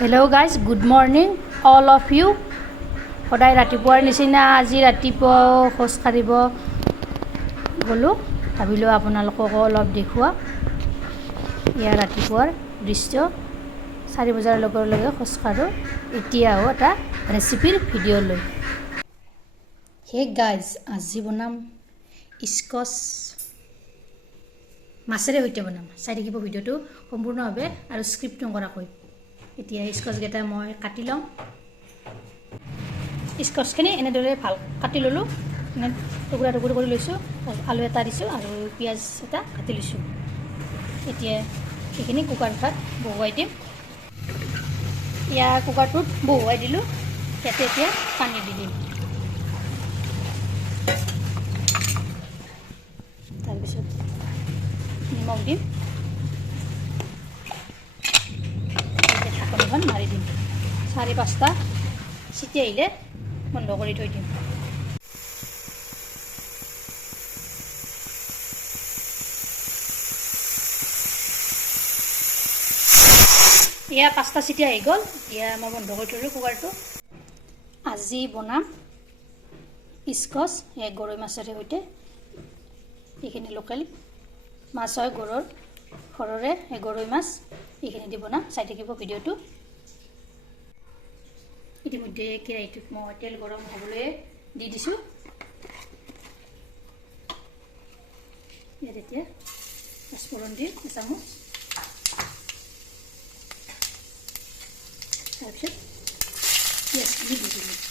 Hello' guys good morning all of you সদায় ৰাতিপুৱাৰ নিচিনা আজি ৰাতিপুৱাও খোজকাঢ়িব গ'লোঁ। ভাবিলোঁ আপোনালোককো অলপ দেখুৱাম ইয়াৰ ৰাতিপুৱাৰ দৃশ্য। চাৰি বজাৰ লগে লগে খোজকাঢ়োঁ এতিয়াও এটা ৰেচিপিৰ ভিডিঅ' লৈ। হে গাইজ আজি বনাম স্কচ মাছেৰে সৈতে বনাম। চাই থাকিব ভিডিঅ'টো সম্পূৰ্ণভাৱে আৰু স্ক্ৰিপ্ট নকৰাকৈ। এতিয়া স্কচকেইটা মই কাটি ল'ম স্কচখিনি এনেদৰে ভালো কাটি ল'লোঁ এনে টুকুৰা টুকুৰা কৰি লৈছোঁ, আলু এটা দিছোঁ আৰু পিঁয়াজ এটা কাটি লৈছোঁ। এতিয়া সেইখিনি কুকাৰ ভাত বহুৱাই দিম। ইয়াৰ কুকাৰটোত বহুৱাই দিলোঁ, ইয়াতে এতিয়া পানী দি দিম তাৰপিছত নিমখ দিম এতিয়া ঢাকনিখন মাৰি দিম। চাৰি পাঁচটা চিটি আহিলে বন্ধ কৰি থৈ দিম। এয়া পাঁচটা চিটি আহি গ'ল। এতিয়া মই বন্ধ কৰি থলোঁ কুকাৰটো। আজি বনাম স্কচ এই গৰৈ মাছেৰে সৈতে। এইখিনি লোকেল মাছ হয় গৰুৰ। ঘৰৰে এই গৰৈ মাছ, এইখিনি দি বনাম চাই থাকিব ভিডিঅ'টো। ইতিমধ্যে কেৰাহীটোত মই তেল গৰম হ'বলৈ দি দিছোঁ। ইয়াত এতিয়া পাঁচফোৰণ দিম এচামুচ। তাৰপিছত দি দিলোঁ।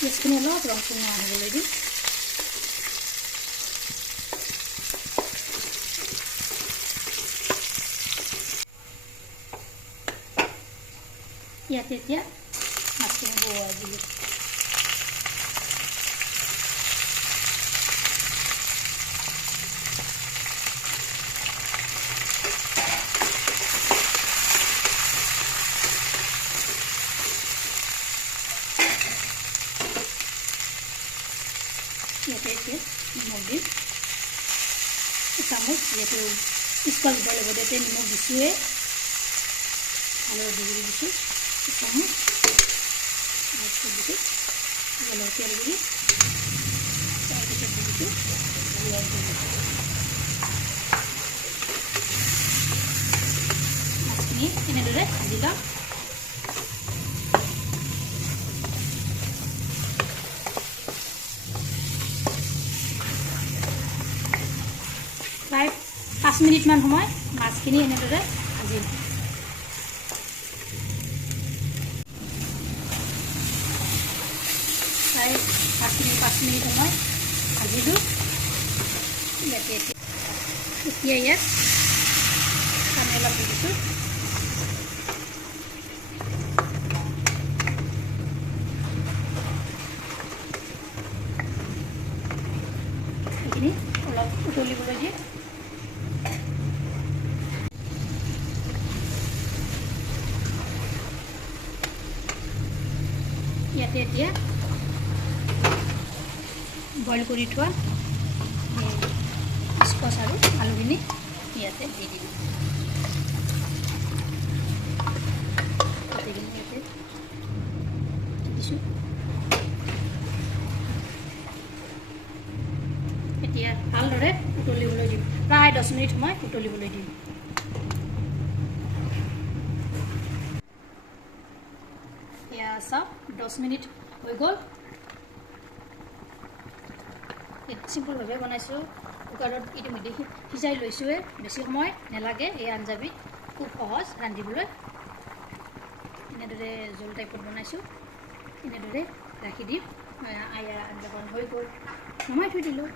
পিঁয়াজখিনি অলপ ৰং চঙা আহিবলৈ দিম ইয়াতে এতিয়া মাছখিনি বহুৱাই দিলোঁ ইয়াতে এতিয়া নিমখ দিম চামুচ, যিহেতু স্কচ দিবৰ লগতে এতিয়া নিমখ দিছোঁৱে হালধি গুড়ি দিছোঁ চামুচ। দিছোঁ অলপ তেল গুড়ি তাৰপিছত দি দিছোঁ জিৰা গুড়ি মাছখিনি এনেদৰে ভাজি ল'ম প্ৰায় পাঁচ মিনিটমান সময় মাছখিনি এনেদৰে ভাজিম প্ৰায় মিনিট পাঁচ মিনিট সময় ভাজিলোঁ ইয়াতে এতিয়া ইয়াত পানী অলপ দি দিছোঁ। অলপ উতলিবলৈ দিম ইয়াতে এতিয়া বইল কৰি থোৱা স্কচ আৰু আলুখিনি ইয়াতে দি দিম এতিয়া ভালদৰে উতলিবলৈ দিম। প্ৰায় দহ মিনিট সময় উতলিবলৈ দিম। চাওক দহ মিনিট হৈ গ'ল। চিম্পুলভাৱে বনাইছোঁ। কুকাৰত ইতিমধ্যে সিজাই লৈছোঁৱে। বেছি সময় নালাগে এই আঞ্জাবিধ খুব সহজ ৰান্ধিবলৈ। এনেদৰে জোল টাইপত বনাইছোঁ। এনেদৰে ৰাখি দিম। আয়া আঞ্জাখন হৈ গ'ল। নমাই থৈ দিলোঁ।